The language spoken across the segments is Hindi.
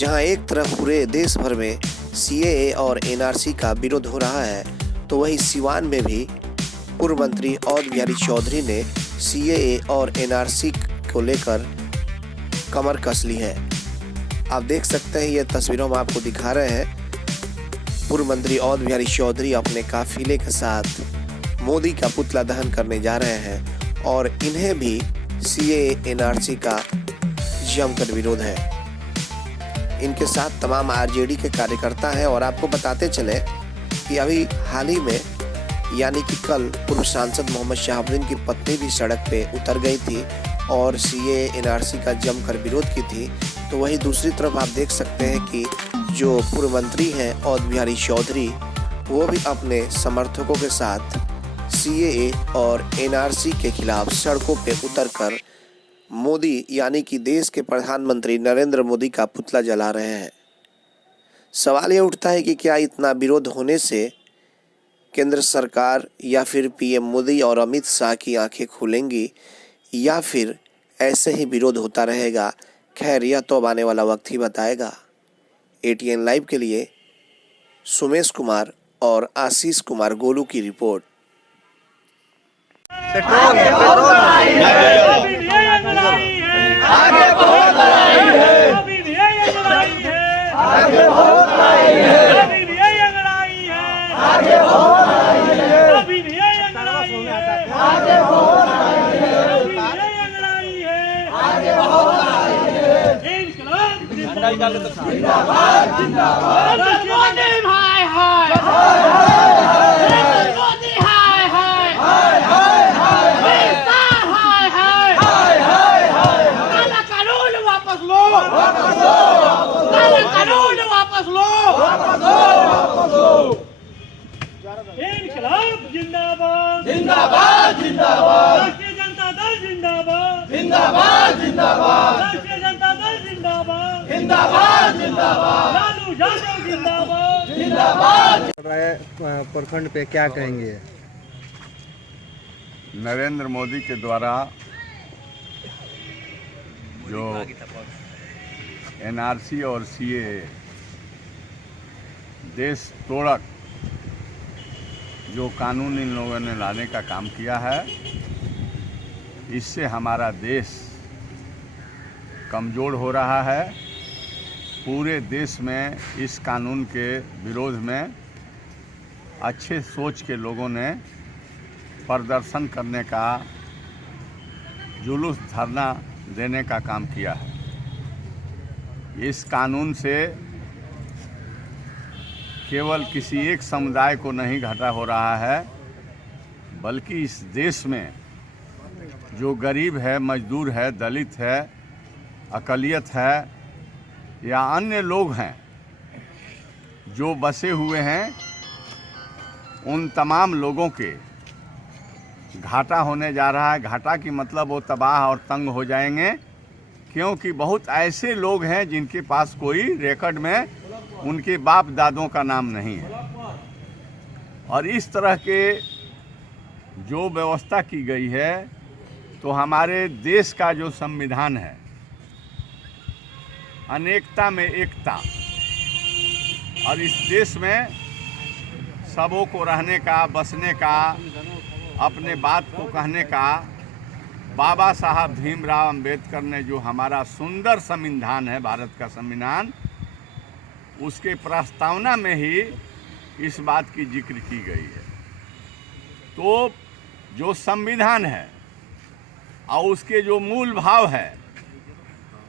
जहां एक तरफ पूरे देश भर में सीएए और एनआरसी का विरोध हो रहा है, तो वहीं सिवान में भी पूर्व मंत्री अवध बिहारी चौधरी ने सीएए और एनआरसी को लेकर कमर कस ली है। आप देख सकते हैं, ये तस्वीरों में आपको दिखा रहे हैं। पूर्व मंत्री अवध बिहारी चौधरी अपने काफिले के साथ मोदी का पुतला दहन करने जा रहे हैं और इन्हें भी सीएए एनआरसी का जमकर विरोध है। इनके साथ तमाम आरजेडी के कार्यकर्ता हैं और आपको बताते चले कि अभी हाल ही में यानी कि कल पूर्व सांसद मोहम्मद शहाबुद्दीन की पत्नी भी सड़क पे उतर गई थी और सीएए एनआरसी का जमकर विरोध की थी। तो वहीं दूसरी तरफ आप देख सकते हैं कि जो पूर्व मंत्री हैं अवध बिहारी चौधरी, वो भी अपने समर्थकों के साथ सीएए और एनआरसी के खिलाफ सड़कों पे उतरकर मोदी यानी कि देश के प्रधानमंत्री नरेंद्र मोदी का पुतला जला रहे हैं। सवाल ये उठता है कि क्या इतना विरोध होने से केंद्र सरकार या फिर पीएम मोदी और अमित शाह की आंखें खुलेंगी या फिर ऐसे ही विरोध होता रहेगा। खैर, यह तो अब आने वाला वक्त ही बताएगा। एटीएन लाइव के लिए सुमेश कुमार और आशीष कुमार गोलू की रिपोर्ट। जिंदाबाद जिंदाबाद मोदी हाय हाय मोदी हाय हाय हाय हाय काला कानून वापस लो काला कानून वापस लो इनकलाब जिंदाबाद जिंदाबाद जिंदाबाद राष्ट्रीय जनता दल जिंदाबाद जिंदाबाद जिंदाबाद राष्ट्रीय जनता दल जिंदाबाद जिंदाबाद जिंदाबाद लालू यादव जिंदाबाद जिंदाबाद। प्रखंड पे क्या कहेंगे? नरेंद्र मोदी के द्वारा जो एनआरसी और सीएए देश तोड़क जो कानून इन लोगों ने लाने का काम किया है, इससे हमारा देश कमज़ोर हो रहा है। पूरे देश में इस कानून के विरोध में अच्छे सोच के लोगों ने प्रदर्शन करने का, जुलूस धरना देने का काम किया है। इस कानून से केवल किसी एक समुदाय को नहीं घाटा हो रहा है, बल्कि इस देश में जो गरीब है, मजदूर है, दलित है, अक़लियत है या अन्य लोग हैं जो बसे हुए हैं, उन तमाम लोगों के घाटा होने जा रहा है। घाटा की मतलब वो तबाह और तंग हो जाएंगे, क्योंकि बहुत ऐसे लोग हैं जिनके पास कोई रिकॉर्ड में उनके बाप दादों का नाम नहीं है। और इस तरह के जो व्यवस्था की गई है, तो हमारे देश का जो संविधान है, अनेकता में एकता, और इस देश में सबों को रहने का, बसने का, अपने बात को कहने का बाबा साहब भीमराव अंबेडकर ने जो हमारा सुंदर संविधान है, भारत का संविधान, उसके प्रस्तावना में ही इस बात की जिक्र की गई है। तो जो संविधान है और उसके जो मूल भाव है,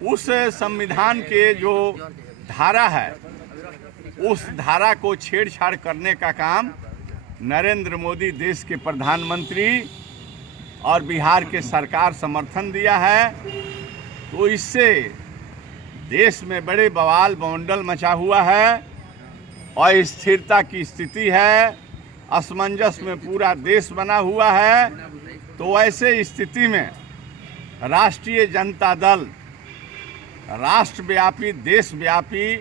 उस संविधान के जो धारा है, उस धारा को छेड़छाड़ करने का काम नरेंद्र मोदी देश के प्रधानमंत्री और बिहार के सरकार समर्थन दिया है। तो इससे देश में बड़े बवाल बवंडल मचा हुआ है, अस्थिरता की स्थिति है, असमंजस में पूरा देश बना हुआ है। तो ऐसे स्थिति में राष्ट्रीय जनता दल राष्ट्रव्यापी, देशव्यापी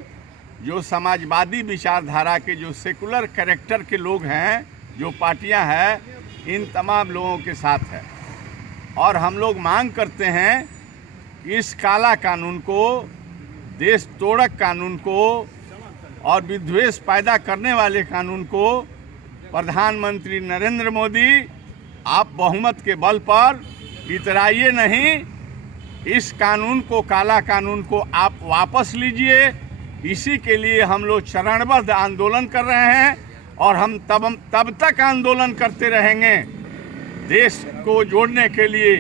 जो समाजवादी विचारधारा के, जो सेकुलर कैरेक्टर के लोग हैं, जो पार्टियां हैं, इन तमाम लोगों के साथ है। और हम लोग मांग करते हैं कि इस काला कानून को देश तोड़क कानून को और विद्वेष पैदा करने वाले कानून को प्रधानमंत्री नरेंद्र मोदी आप बहुमत के बल पर इतराइए नहीं, इस कानून को, काला कानून को आप वापस लीजिए। इसी के लिए हम लोग चरणबद्ध आंदोलन कर रहे हैं और हम तब तक आंदोलन करते रहेंगे देश को जोड़ने के लिए,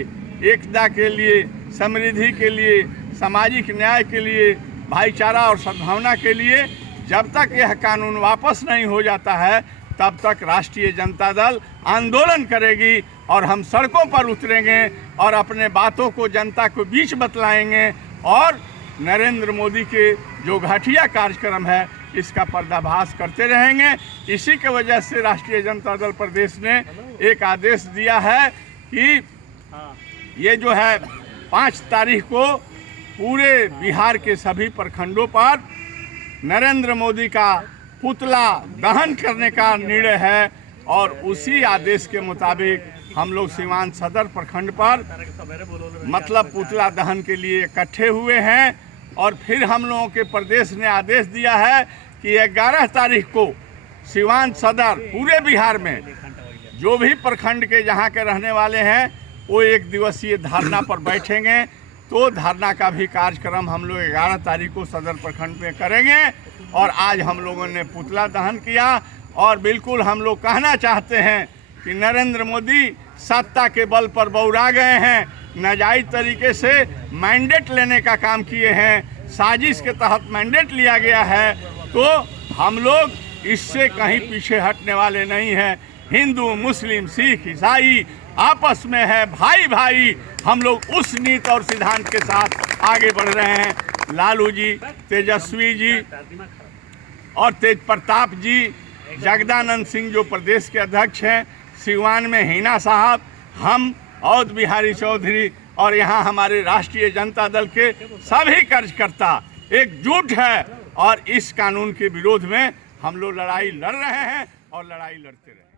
एकता के लिए, समृद्धि के लिए, सामाजिक न्याय के लिए, भाईचारा और सद्भावना के लिए। जब तक यह कानून वापस नहीं हो जाता है तब तक राष्ट्रीय जनता दल आंदोलन करेगी और हम सड़कों पर उतरेंगे और अपने बातों को जनता को बीच बतलाएंगे और नरेंद्र मोदी के जो घटिया कार्यक्रम है इसका पर्दाफाश करते रहेंगे। इसी के वजह से राष्ट्रीय जनता दल प्रदेश ने एक आदेश दिया है कि ये जो है 5 तारीख को पूरे बिहार के सभी प्रखंडों पर नरेंद्र मोदी का पुतला दहन करने का निर्णय है और उसी आदेश के मुताबिक हम लोग सीवान सदर प्रखंड पर मतलब पुतला दहन के लिए इकट्ठे हुए हैं। और फिर हम लोगों के प्रदेश ने आदेश दिया है कि 11 तारीख को सीवान सदर पूरे बिहार में जो भी प्रखंड के जहाँ के रहने वाले हैं वो 1 दिवसीय धरना पर बैठेंगे। तो धरना का भी कार्यक्रम हम लोग 11 तारीख को सदर प्रखंड में करेंगे। और आज हम लोगों ने पुतला दहन किया और बिल्कुल हम लोग कहना चाहते हैं कि नरेंद्र मोदी सत्ता के बल पर बौरा गए हैं, नाजायज तरीके से मैंडेट लेने का काम किए हैं, साजिश के तहत मैंडेट लिया गया है। तो हम लोग इससे कहीं पीछे हटने वाले नहीं हैं। हिंदू, मुस्लिम, सिख, ईसाई आपस में है भाई भाई। हम लोग उस नीति और सिद्धांत के साथ आगे बढ़ रहे हैं। लालू जी, तेजस्वी जी और तेज प्रताप जी, जगदानंद सिंह जो प्रदेश के अध्यक्ष हैं, सिवान में हिना साहब, हम अवध बिहारी चौधरी और यहाँ हमारे राष्ट्रीय जनता दल के सभी कार्यकर्ता एकजुट है और इस कानून के विरोध में हम लोग लड़ाई लड़ रहे हैं और लड़ाई लड़ते रहे।